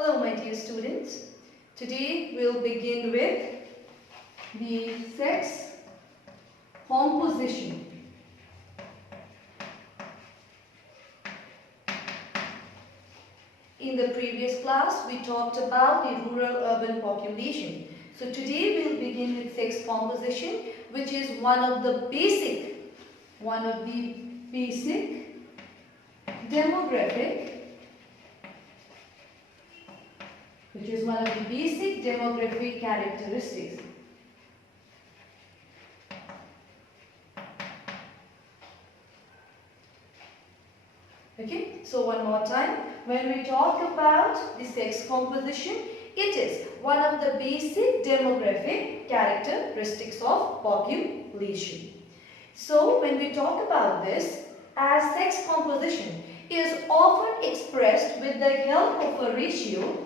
Hello my dear students. Today we'll begin with the sex composition. In the previous class we talked about the rural-urban population. So today we'll begin with sex composition, which is one of the basic demographic characteristics. Okay, so one more time. When we talk about the sex composition, it is one of the basic demographic characteristics of population. So when we talk about this, as sex composition is often expressed with the help of a ratio.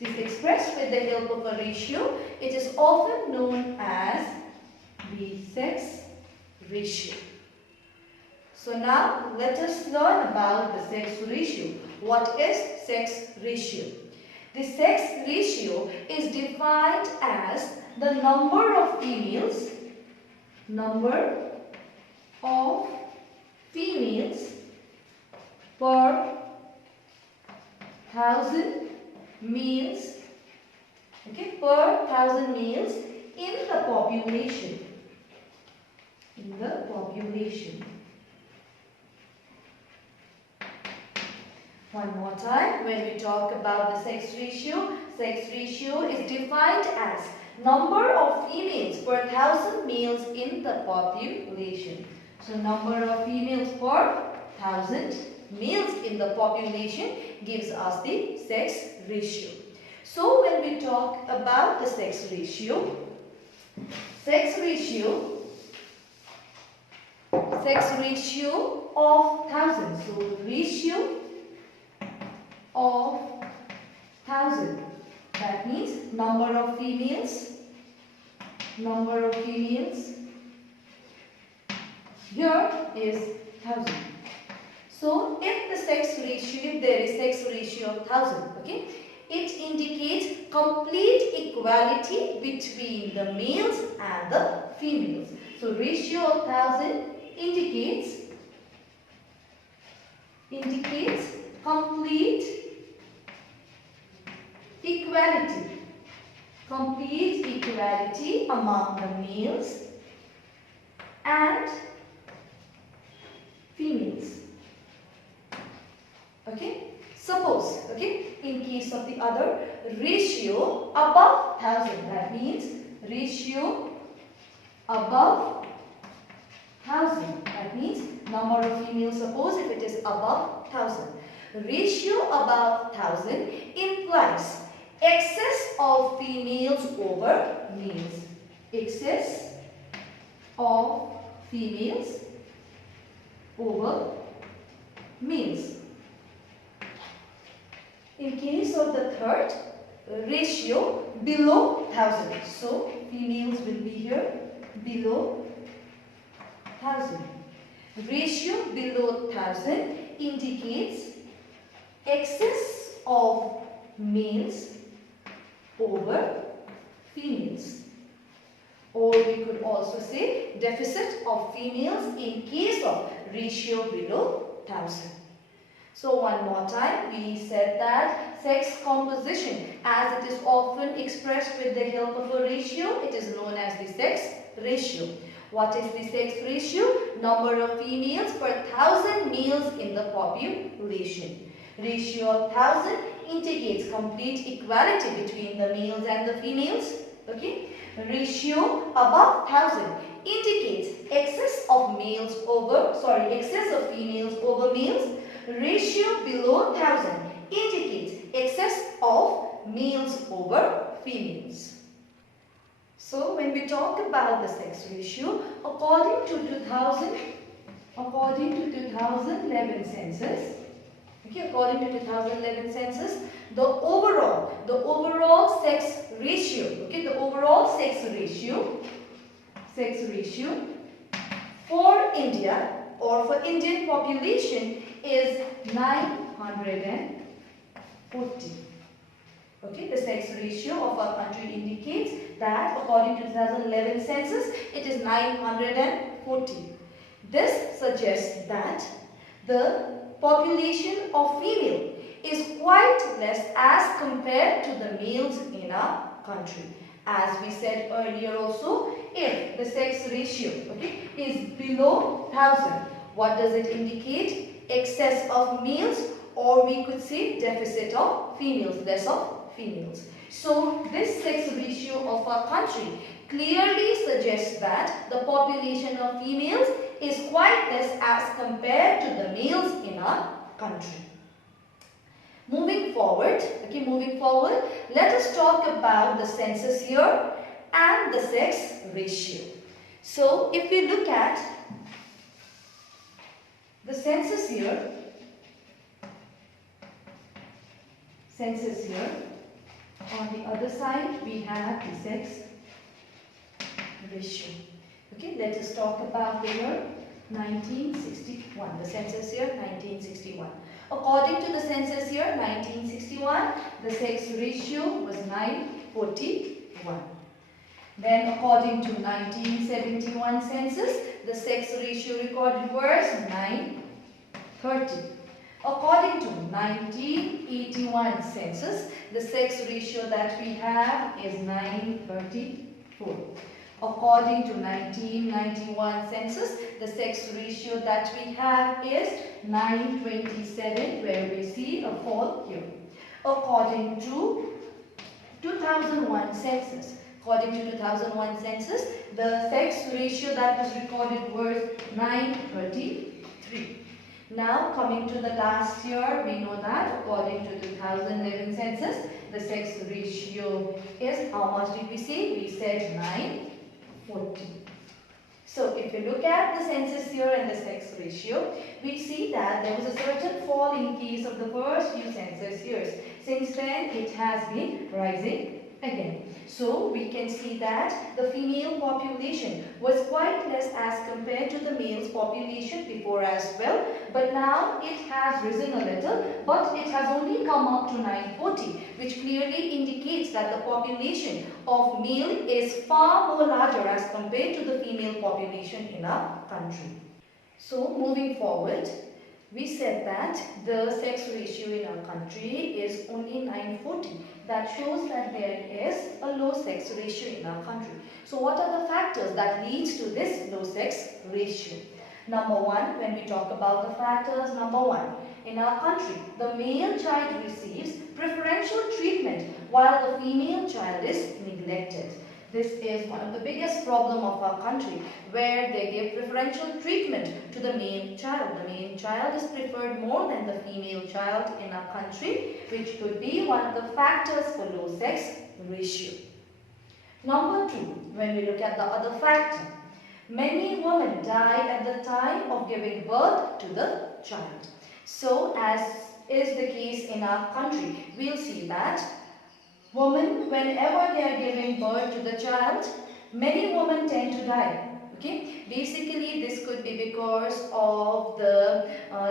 It is expressed with the help of a ratio. It is often known as the sex ratio. So now let us learn about the sex ratio. What is sex ratio? The sex ratio is defined as the number of females per 1,000 males, per 1,000 males in the population. One more time, when we talk about the sex ratio is defined as number of females per 1,000 males in the population. So number of females per 1,000 males in the population gives us the sex ratio. So when we talk about the sex ratio of 1,000. So ratio of 1,000. That means number of females. Here is 1,000. So if there is sex ratio of 1,000, okay, it indicates complete equality between the males and the females. So ratio of 1,000 indicates complete equality among the males and females. Okay, suppose, in case of the other, ratio above 1,000, that means ratio above 1,000, that means number of females, suppose if it is above 1,000. Ratio above 1,000 implies excess of females over males. Excess of females over males. In case of the third, ratio below 1,000. So females will be here below 1,000. Ratio below 1,000 indicates excess of males over females. Or we could also say deficit of females in case of ratio below 1,000. So one more time, we said that sex composition, as it is often expressed with the help of a ratio, it is known as the sex ratio. What is the sex ratio? Number of females per 1,000 males in the population. Ratio of 1,000 indicates complete equality between the males and the females. Okay. Ratio above 1,000 indicates excess of females over males. Ratio below 1,000 indicates excess of males over females. So when we talk about the sex ratio, according to 2011 census, the overall sex ratio for India or for Indian population is 900 40. Okay, the sex ratio of our country indicates that according to 2011 census, it is 940. This suggests that the population of female is quite less as compared to the males in our country. As we said earlier also, if the sex ratio, okay, is below 1000, what does it indicate? Excess of males, or we could say deficit of females, less of females. So this sex ratio of our country clearly suggests that the population of females is quite less as compared to the males in our country. Moving forward, let us talk about the census year and the sex ratio. So if we look at the census year, on the other side we have the sex ratio. Okay, let us talk about the year 1961, the census year 1961. According to the census year 1961, the sex ratio was 941. Then according to 1971 census, the sex ratio recorded was 930. According to 1981 census, the sex ratio that we have is 934. According to 1991 census, the sex ratio that we have is 927, where we see a fall here. According to 2001 census, the sex ratio that was recorded was 933. Now coming to the last year, we know that according to 2011 census, the sex ratio is, how much did we say? We said 940. So if you look at the census year and the sex ratio, we see that there was a certain fall in case of the first few census years. Since then, it has been rising again. So we can see that the female population was quite less as compared to the male's population before as well. But now it has risen a little, but it has only come up to 940, which clearly indicates that the population of male is far more larger as compared to the female population in our country. So moving forward, we said that the sex ratio in our country is only 940. That shows that there is a low sex ratio in our country. So what are the factors that leads to this low sex ratio? Number one, when we talk about the factors, number one, in our country, the male child receives preferential treatment while the female child is neglected. This is one of the biggest problems of our country, where they give preferential treatment to the male child. The male child is preferred more than the female child in our country, which could be one of the factors for low sex ratio. Number two, when we look at the other factor, many women die at the time of giving birth to the child. So, as is the case in our country, we'll see that women, whenever they are giving birth to the child, many women tend to die. Okay, basically this could be because of the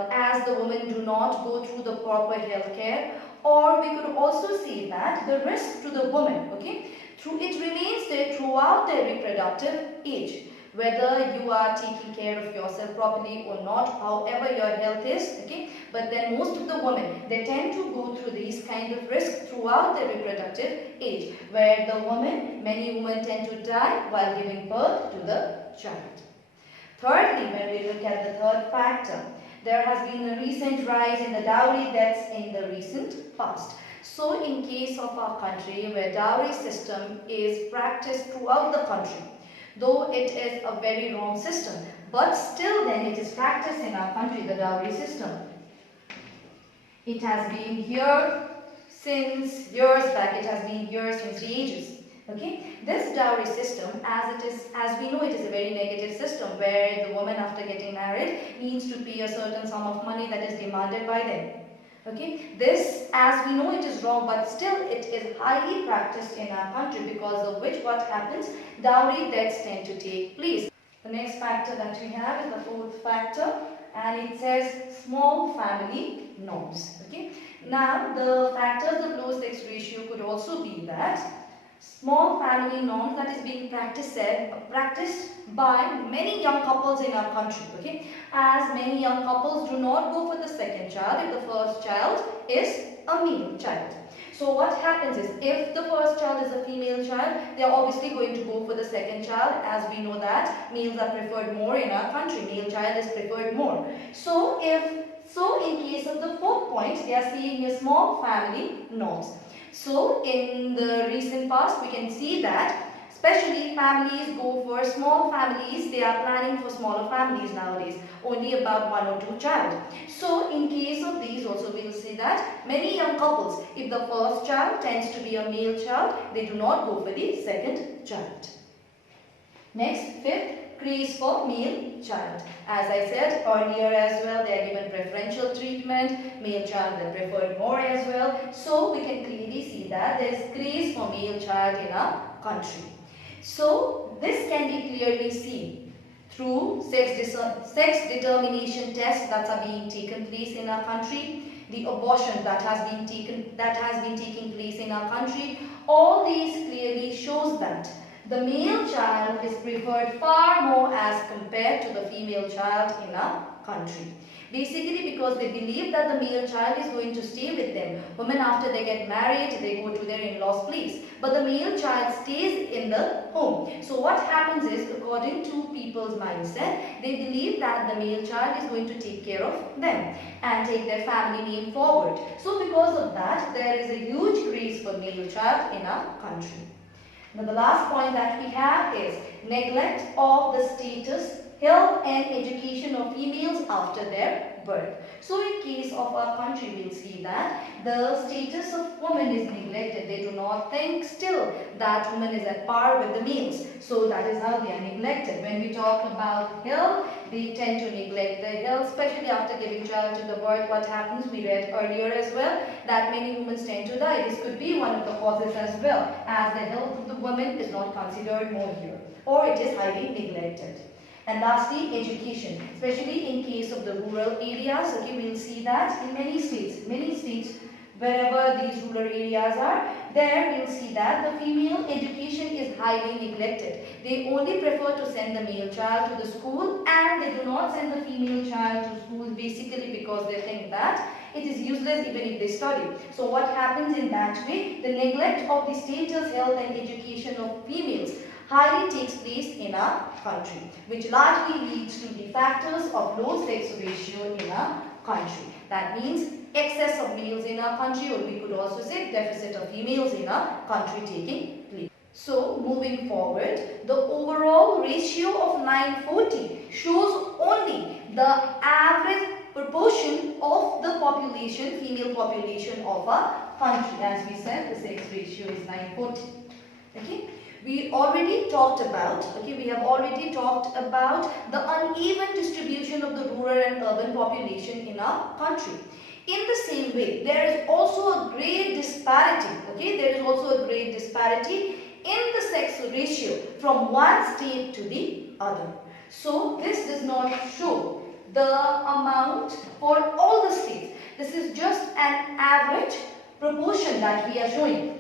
as the women do not go through the proper health care, or we could also see that the risk to the woman, okay, it remains there throughout their reproductive age. Whether you are taking care of yourself properly or not, however your health is, okay, but then most of the women, they tend to go through these kind of risks throughout their reproductive age, where many women tend to die while giving birth to the child. Thirdly, when we look at the third factor, there has been a recent rise in the dowry deaths in the recent past. So in case of our country, where dowry system is practiced throughout the country, though it is a very wrong system, but still then it is practiced in our country, the dowry system. It has been here since years back, it has been here since the ages. Okay, this dowry system, as we know, it is a very negative system, where the woman after getting married needs to pay a certain sum of money that is demanded by them. Okay, this, as we know, it is wrong, but still it is highly practiced in our country, because of which what happens, dowry deaths tend to take place. The next factor that we have is the fourth factor, and it says small family norms. Okay. Now the factors of low sex ratio could also be that small family norms that is being practiced by many young couples in our country. Okay, as many young couples do not go for the second child if the first child is a male child. So what happens is, if the first child is a female child, they are obviously going to go for the second child, as we know that males are preferred more in our country. Male child is preferred more. So in case of the fourth point, they are seeing a small family norms. So in the recent past, we can see that especially families go for small families. They are planning for smaller families nowadays, only about 1 or 2 child. So in case of these also, we will see that many young couples, if the first child tends to be a male child, they do not go for the second child. Next, fifth, craze for male child. As I said earlier as well, they are given preferential treatment. Male child they preferred more as well. So we can clearly see that there is craze for male child in our country. So this can be clearly seen through sex determination tests that are being taken place in our country, the abortion that has been taking place in our country. All these clearly shows that the male child is preferred far more as compared to the female child in our country. Basically because they believe that the male child is going to stay with them. Women, after they get married, they go to their in-laws' place. But the male child stays in the home. So what happens is, according to people's mindset, they believe that the male child is going to take care of them and take their family name forward. So because of that, there is a huge craze for male child in our country. Now the last point that we have is neglect of the status, health and education of females after their birth. So in case of our country, we'll see that the status of women is neglected. They do not think still that women is at par with the males. So that is how they are neglected. When we talk about health, they tend to neglect their health, especially after giving child to the birth. What happens? We read earlier as well that many women tend to die. This could be one of the causes as well, as the health of the woman is not considered more here, or it is highly neglected. And lastly, education, especially in case of the rural areas. Okay, we will see that in many states, wherever these rural areas are, there we will see that the female education is highly neglected. They only prefer to send the male child to the school, and they do not send the female child to school basically because they think that it is useless even if they study. So what happens in that way? The neglect of the status, health and education of females highly takes place in our country, which largely leads to the factors of low sex ratio in our country. That means excess of males in our country, or we could also say deficit of females in our country taking place. So moving forward, the overall ratio of 9:40 shows only the average proportion of the population, female population of our country. As we said, the sex ratio is 9:40. Okay. We have already talked about the uneven distribution of the rural and urban population in our country. In the same way, there is also a great disparity. Okay, there is also a great disparity in the sex ratio from one state to the other. So this does not show the amount for all the states. This is just an average proportion that we are showing.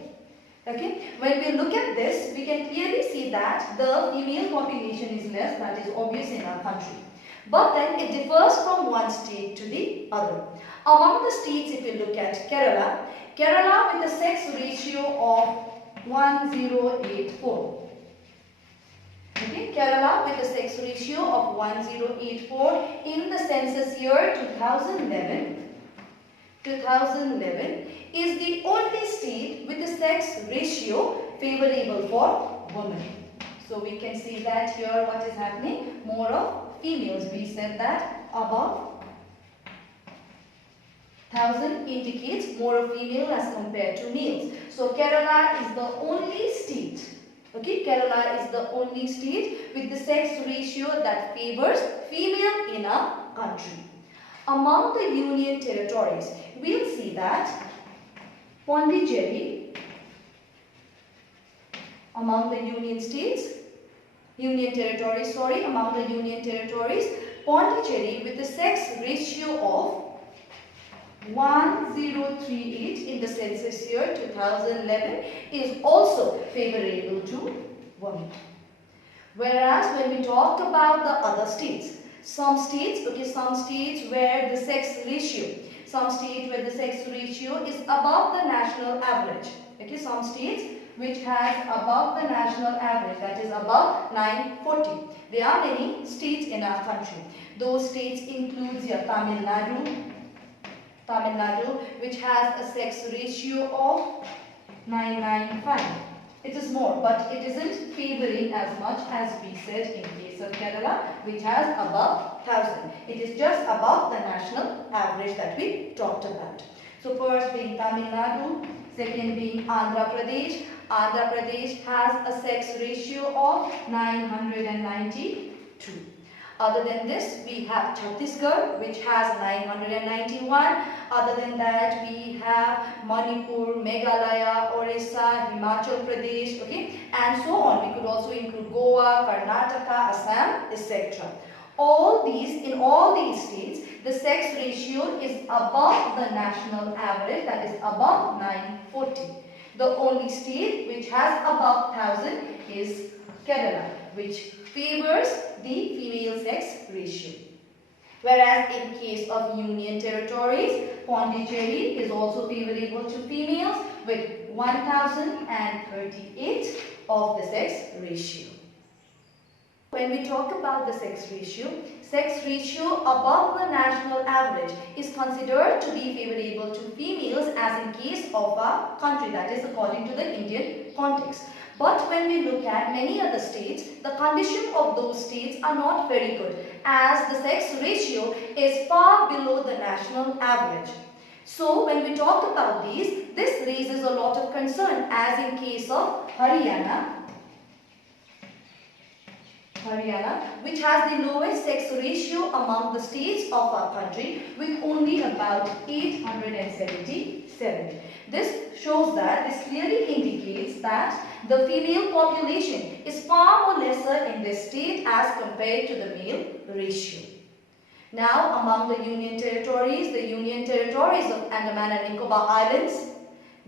Okay, when we look at this, we can clearly see that the female population is less. That is obvious in our country. But then it differs from one state to the other. Among the states, if you look at Kerala with a sex ratio of 1084. Okay, Kerala with a sex ratio of 1084 in the census year 2011 is the only state with a sex ratio favorable for women. So we can see that here what is happening, more of females. We said that above 1000 indicates more of female as compared to males. So Kerala is the only state. Okay, Kerala is the only state with the sex ratio that favors female in our country. Among the union territories, we'll see that Pondicherry, among the union territories, Pondicherry with a sex ratio of 1038 in the census year 2011 is also favorable to women. Whereas when we talk about the other states, some states where the sex ratio, is above the national average. Okay, some states which has above the national average, that is above 940. There are many states in our country. Those states includes your Tamil Nadu, which has a sex ratio of 995. It is more, but it isn't favoring as much as we said in case of Kerala, which has above 1000. It is just above the national average that we talked about. So first being Tamil Nadu, second being Andhra Pradesh. Andhra Pradesh has a sex ratio of 992. Other than this, we have Chhattisgarh, which has 991. Other than that, we have Manipur, Meghalaya, Orissa, Himachal Pradesh, okay, and so on. We could also include Goa, Karnataka, Assam, etc. In all these states, the sex ratio is above the national average, that is above 940. The only state which has above 1000 is Kerala, which favors the female sex ratio. Whereas in case of Union Territories, Pondicherry is also favorable to females with 1038 of the sex ratio. When we talk about the sex ratio above the national average is considered to be favorable to females as in case of our country, that is according to the Indian context. But when we look at many other states, the condition of those states are not very good as the sex ratio is far below the national average. So when we talk about these, this raises a lot of concern as in case of Haryana, which has the lowest sex ratio among the states of our country with only about 877. This clearly indicates that the female population is far more lesser in this state as compared to the male ratio. Now among the Union Territories of Andaman and Nicobar Islands,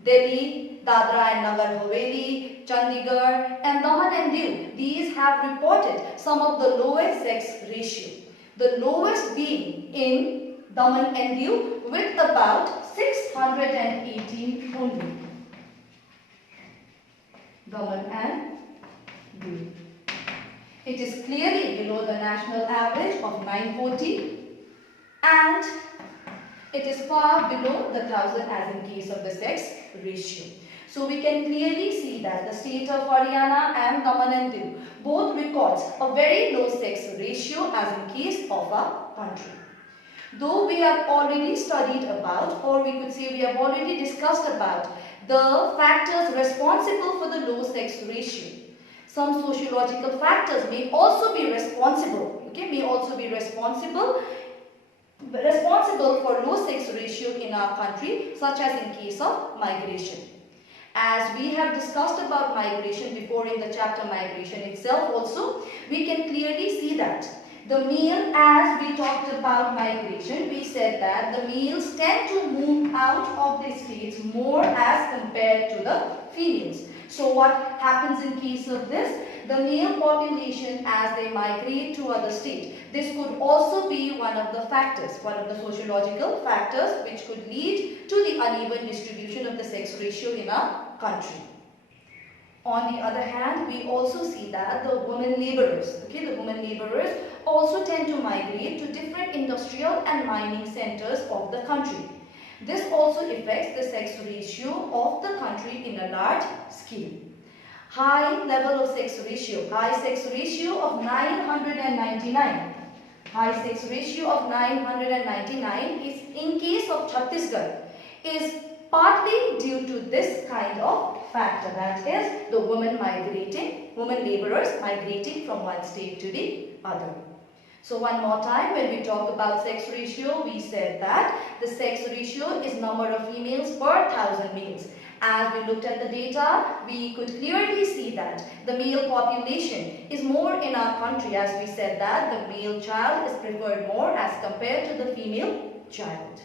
Delhi, Dadra and Nagar Haveli, Chandigarh and Daman and Diu, these have reported some of the lowest sex ratio. The lowest being in Daman and Diu with about 618 only. Daman and Diu. It is clearly below the national average of 940 and it is far below the 1000 as in case of the sex ratio. So we can clearly see that the state of Haryana and Daman and Diu both records a very low sex ratio as in case of our country. Though we have already studied about, or we could say we have already discussed about the factors responsible for the low sex ratio. Some sociological factors may also be responsible, responsible for low sex ratio in our country, such as in case of migration. As we have discussed about migration before in the chapter migration itself also, we can clearly see that the male, as we talked about migration, we said that the males tend to move out of the states more as compared to the females. So what happens in case of this? The male population as they migrate to other states. This could also be one of the factors, one of the sociological factors which could lead to the uneven distribution of the sex ratio in our country. On the other hand, we also see that the women laborers, also tend to migrate to different industrial and mining centers of the country. This also affects the sex ratio of the country in a large scale. High level of sex ratio, high sex ratio of 999. High sex ratio of 999 is in case of Chhattisgarh is partly due to this kind of factor, that is the women laborers migrating from one state to the other. So one more time, when we talk about sex ratio, we said that the sex ratio is number of females per 1000 males. As we looked at the data, we could clearly see that the male population is more in our country, as we said that the male child is preferred more as compared to the female child.